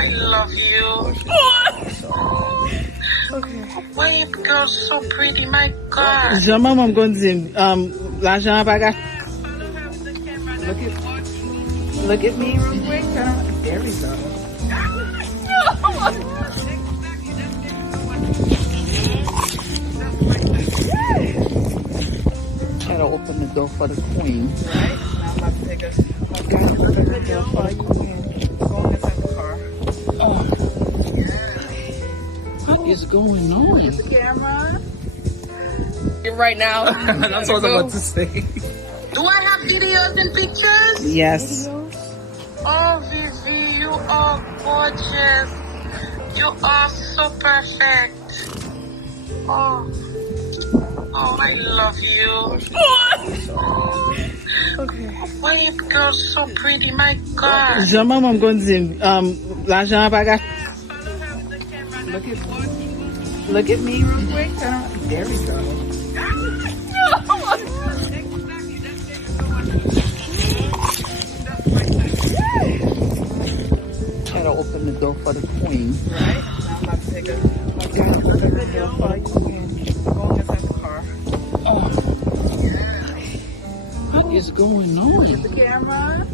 I love you. Okay. Why you girl so pretty, my God. Jean-maman kon di, l'argent pa gat. Look at me real quick. There we go. Gotta open the door for the queen. Right? I'm about to take a video for the queen. Going inside the car. Oh. What is going on? The camera. Right now. That's what I was about to say. Do I have videos and pictures? Yes. Oh, Vivi, you are gorgeous. You are so perfect. Oh, I love you. Okay. Why you girl so pretty, my God. Jean-maman kon di, l'argent pa gat. Look at me real quick. There we go. Gotta open the door for the queen. Right? I'm about to take a video for the queen. Going inside the car. Oh. What is going on? The camera.